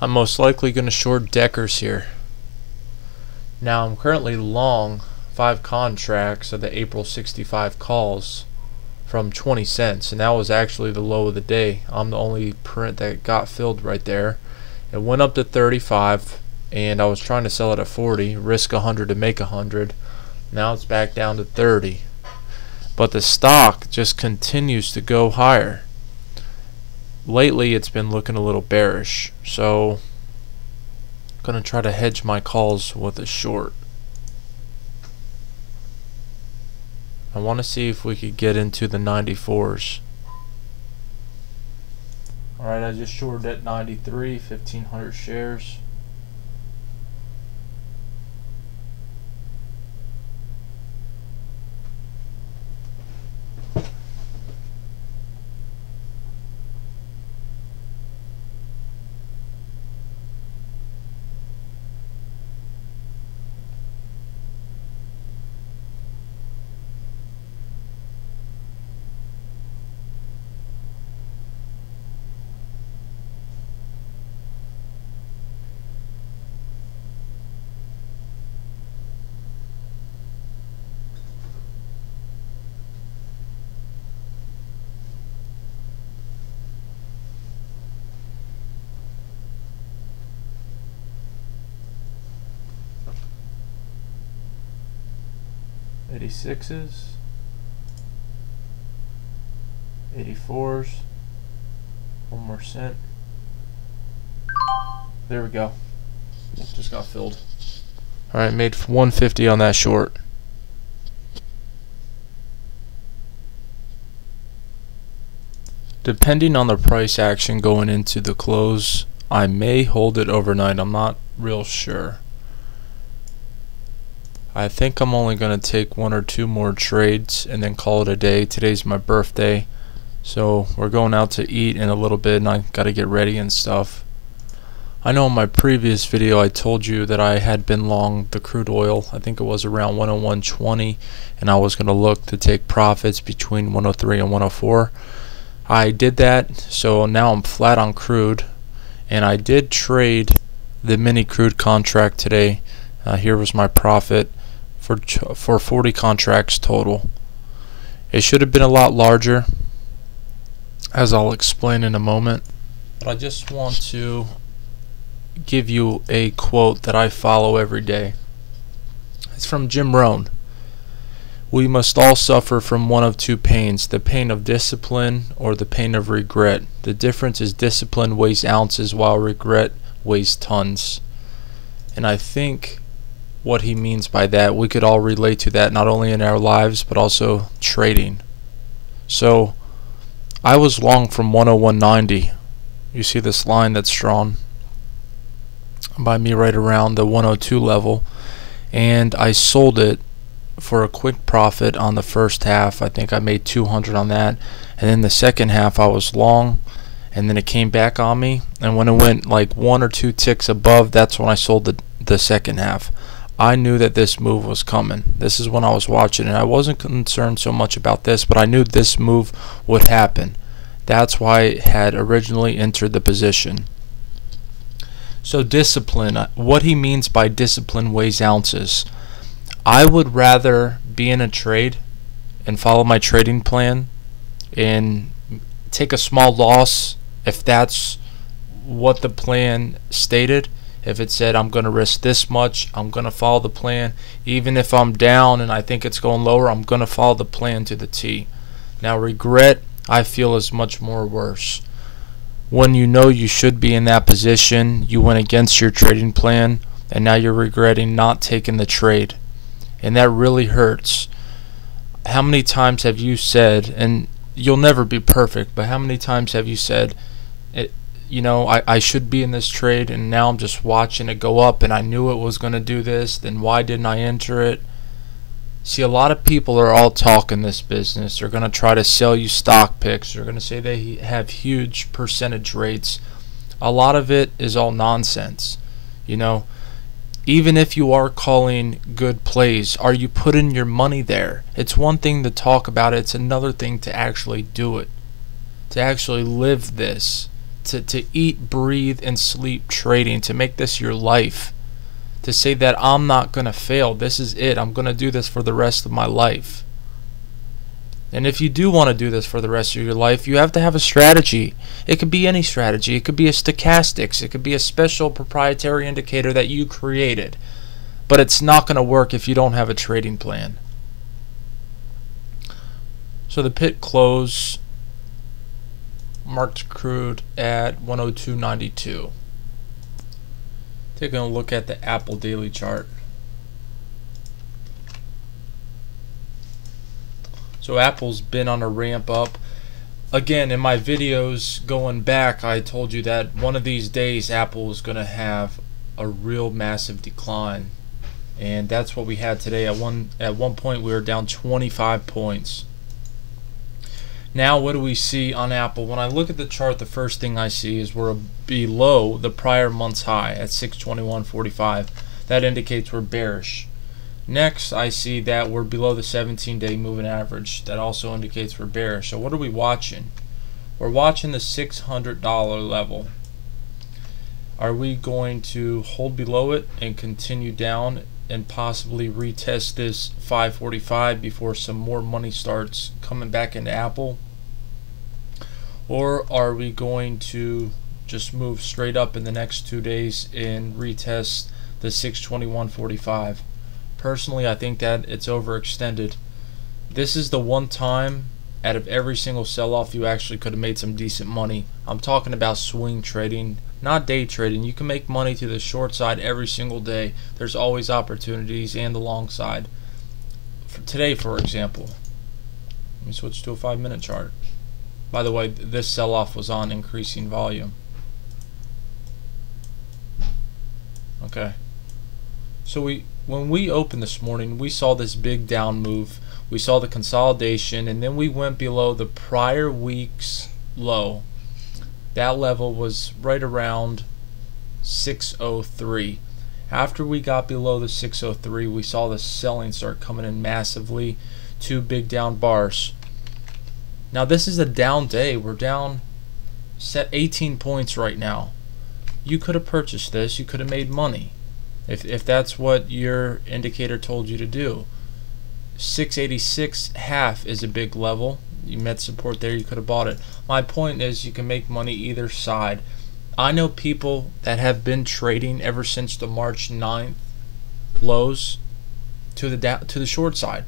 I'm most likely going to short Deckers here. Now I'm currently long 5 contracts of the April 65 calls from 20 cents, and that was actually the low of the day. I'm the only print that got filled right there. It went up to 35 and I was trying to sell it at 40, risk 100 to make 100. Now it's back down to 30. But the stock just continues to go higher. Lately it's been looking a little bearish, so I'm going to try to hedge my calls with a short. I want to see if we could get into the 94s. Alright, I just shorted at 93, 1,500 shares. '86s, '84s, 1 more cent. There we go. Just got filled. Alright, made 150 on that short. Depending on the price action going into the close, I may hold it overnight. I'm not real sure. I think I'm only going to take 1 or 2 more trades and then call it a day. Today's my birthday, so we're going out to eat in a little bit and I got to get ready and stuff. I know in my previous video I told you that I had been long the crude oil. I think it was around 101.20 and I was going to look to take profits between 103 and 104. I did that, so now I'm flat on crude, and I did trade the mini crude contract today. Here was my profit for 40 contracts total. It should have been a lot larger, as I'll explain in a moment, but I just want to give you a quote that I follow every day. It's from Jim Rohn. We must all suffer from one of 2 pains, the pain of discipline or the pain of regret. The difference is discipline weighs ounces while regret weighs tons. And I think what he means by that, we could all relate to that, not only in our lives but also trading. So I was long from 101.90. You see this line that's drawn by me right around the 102 level, and I sold it for a quick profit on the first half. I think I made 200 on that, and then the second half I was long, and then it came back on me, and when it went like 1 or 2 ticks above, that's when I sold the second half. I knew that this move was coming. This is when I was watching, and I wasn't concerned so much about this, but I knew this move would happen. That's why I had originally entered the position. So discipline, what he means by discipline weighs ounces. I would rather be in a trade and follow my trading plan and take a small loss if that's what the plan stated. If it said I'm going to risk this much, I'm going to follow the plan. Even if I'm down and I think it's going lower, I'm going to follow the plan to the T. Now regret, I feel, is much more worse. When you know you should be in that position, you went against your trading plan, and now you're regretting not taking the trade. And that really hurts. How many times have you said, and you'll never be perfect, but how many times have you said, you know, I should be in this trade, and now I'm just watching it go up, and I knew it was going to do this, then why didn't I enter it? See, a lot of people are all talk in this business. They're going to try to sell you stock picks. They're going to say they have huge percentage rates. A lot of it is all nonsense. You know, even if you are calling good plays, are you putting your money there? It's one thing to talk about it. It's another thing to actually do it, to actually live this. to eat, breathe, and sleep trading, to make this your life, to say that I'm not going to fail. This is it. I'm going to do this for the rest of my life. And if you do want to do this for the rest of your life, you have to have a strategy. It could be any strategy. It could be a stochastics. It could be a special proprietary indicator that you created. But it's not going to work if you don't have a trading plan. So the pit close marked crude at 102.92. Taking a look at the Apple daily chart. So Apple's been on a ramp up. Again, in my videos going back, I told you that one of these days Apple is going to have a real massive decline. And that's what we had today. At one point we were down 25 points. Now what do we see on Apple? When I look at the chart, the first thing I see is we're below the prior month's high at 621.45. That indicates we're bearish. Next, I see that we're below the 17-day moving average. That also indicates we're bearish. So what are we watching? We're watching the $600 level. Are we going to hold below it and continue down and possibly retest this 545 before some more money starts coming back into Apple? Or are we going to just move straight up in the next 2 days and retest the 621.45? Personally, I think that it's overextended. This is the one time out of every single sell-off you actually could have made some decent money. I'm talking about swing trading, not day trading. You can make money to the short side every single day. There's always opportunities, and the long side. For today, for example, let me switch to a 5-minute chart. By the way, this sell-off was on increasing volume. Okay. So when we opened this morning, we saw this big down move. We saw the consolidation, and then we went below the prior week's low. That level was right around 603. After we got below the 603, we saw the selling start coming in massively. 2 big down bars. Now this is a down day. We're down set 18 points right now. You could have purchased this. You could have made money if that's what your indicator told you to do. 686.5 is a big level. You met support there. You could have bought it. My point is you can make money either side. I know people that have been trading ever since the March 9th lows to the short side.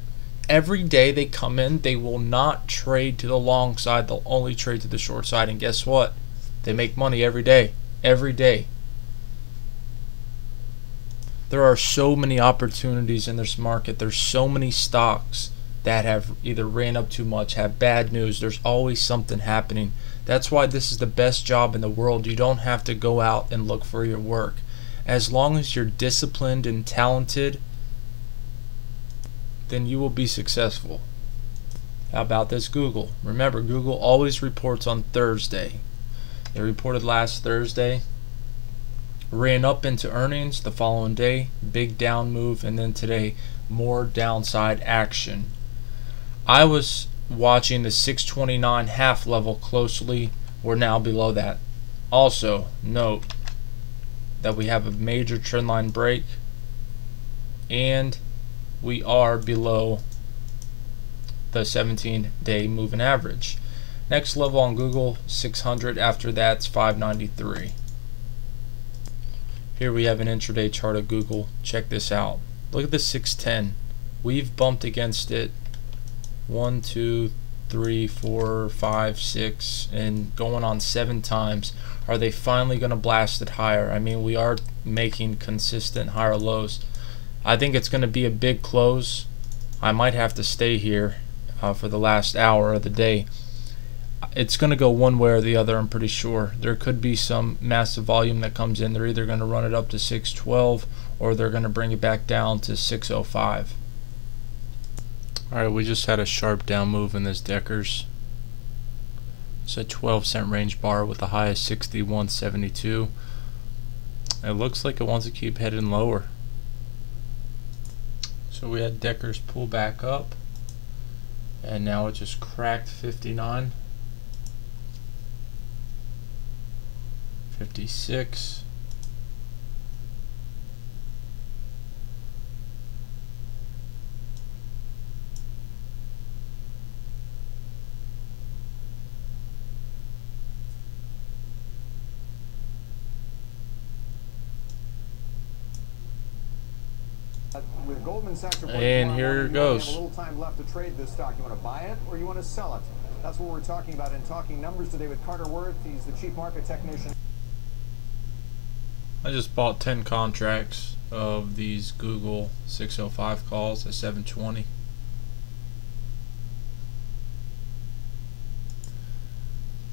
Every day they come in, they will not trade to the long side. They'll only trade to the short side. And guess what? They make money every day. Every day. There are so many opportunities in this market. There's so many stocks that have either ran up too much, have bad news. There's always something happening. That's why this is the best job in the world. You don't have to go out and look for your work. As long as you're disciplined and talented, then you will be successful. How about this Google? Remember, Google always reports on Thursday. They reported last Thursday. Ran up into earnings the following day, big down move, and then today more downside action. I was watching the 629.5 level closely. We're now below that. Also note that we have a major trendline break and we are below the 17-day moving average. Next level on Google, 600. After that's 593. Here we have an intraday chart of Google. Check this out. Look at the 610. We've bumped against it 1, 2, 3, 4, 5, 6, and going on 7 times. Are they finally going to blast it higher? I mean, we are making consistent higher lows. I think it's going to be a big close. I might have to stay here for the last hour of the day. It's going to go one way or the other, I'm pretty sure. There could be some massive volume that comes in. They're either going to run it up to 612 or they're going to bring it back down to 605. Alright, we just had a sharp down move in this Deckers. It's a 12-cent range bar with a high of 61.72. It looks like it wants to keep heading lower. So we had Deckers pull back up, and now it just cracked 59. 56. With Goldman Sachs And here it goes. You have a little time left to trade this stock. You want to buy it or you want to sell it? That's what we're talking about in Talking Numbers today with Carter Worth. He's the chief market technician. I just bought 10 contracts of these Google 605 calls at 720.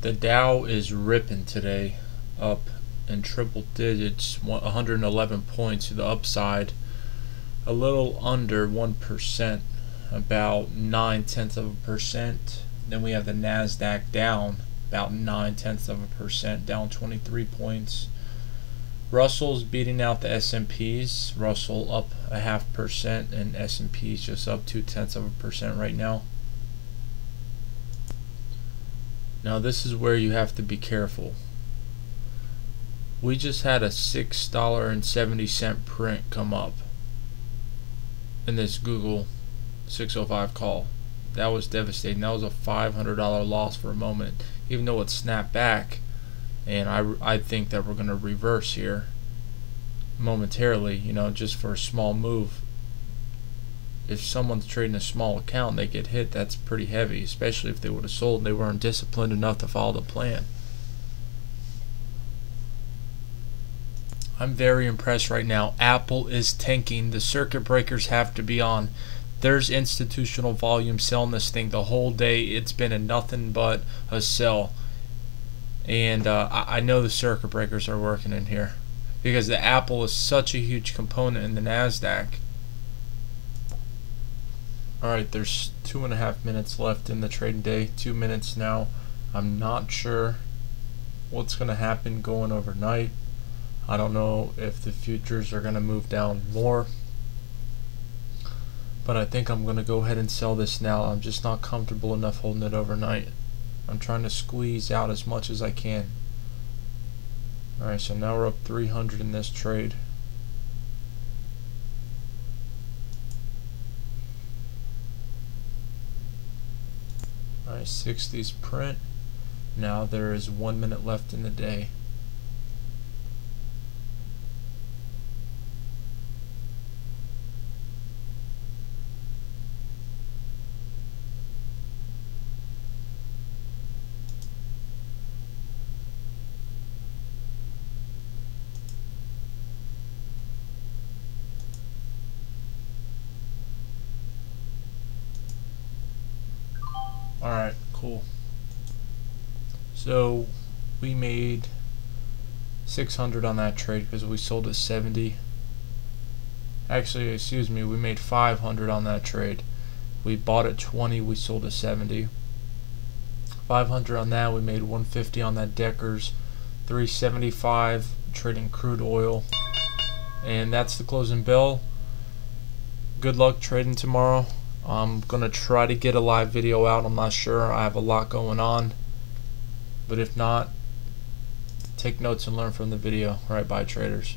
The Dow is ripping today, up in triple digits, 111 points to the upside, a little under 1%, about 0.9%. Then we have the NASDAQ down about 0.9%, down 23 points. Russell's beating out the S&Ps. Russell up 0.5%, and S&P's just up 0.2% right now. Now this is where you have to be careful. We just had a $6.70 print come up in this Google 605 call. That was devastating. That was a $500 loss for a moment, even though it snapped back. And I think that we're going to reverse here momentarily, you know, just for a small move. If someone's trading a small account, they get hit, that's pretty heavy, especially if they would have sold and they weren't disciplined enough to follow the plan. I'm very impressed right now. Apple is tanking. The circuit breakers have to be on. There's institutional volume selling this thing the whole day. It's been a nothing but a sell. And I know the circuit breakers are working in here because the Apple is such a huge component in the NASDAQ. Alright, there's 2.5 minutes left in the trading day. 2 minutes now. I'm not sure what's going to happen going overnight. I don't know if the futures are going to move down more. But I think I'm going to go ahead and sell this now. I'm just not comfortable enough holding it overnight. I'm trying to squeeze out as much as I can. Alright, so now we're up 300 in this trade. Alright, 60's print. Now there is 1 minute left in the day. Alright, cool. So we made 600 on that trade because we sold at 70. Actually, excuse me, we made 500 on that trade. We bought at 20, we sold at 70. 500 on that, we made 150 on that Deckers, 375 trading crude oil. And that's the closing bell. Good luck trading tomorrow. I'm gonna try to get a live video out. I'm not sure. I have a lot going on. But if not, take notes and learn from the video. Alright, bye traders.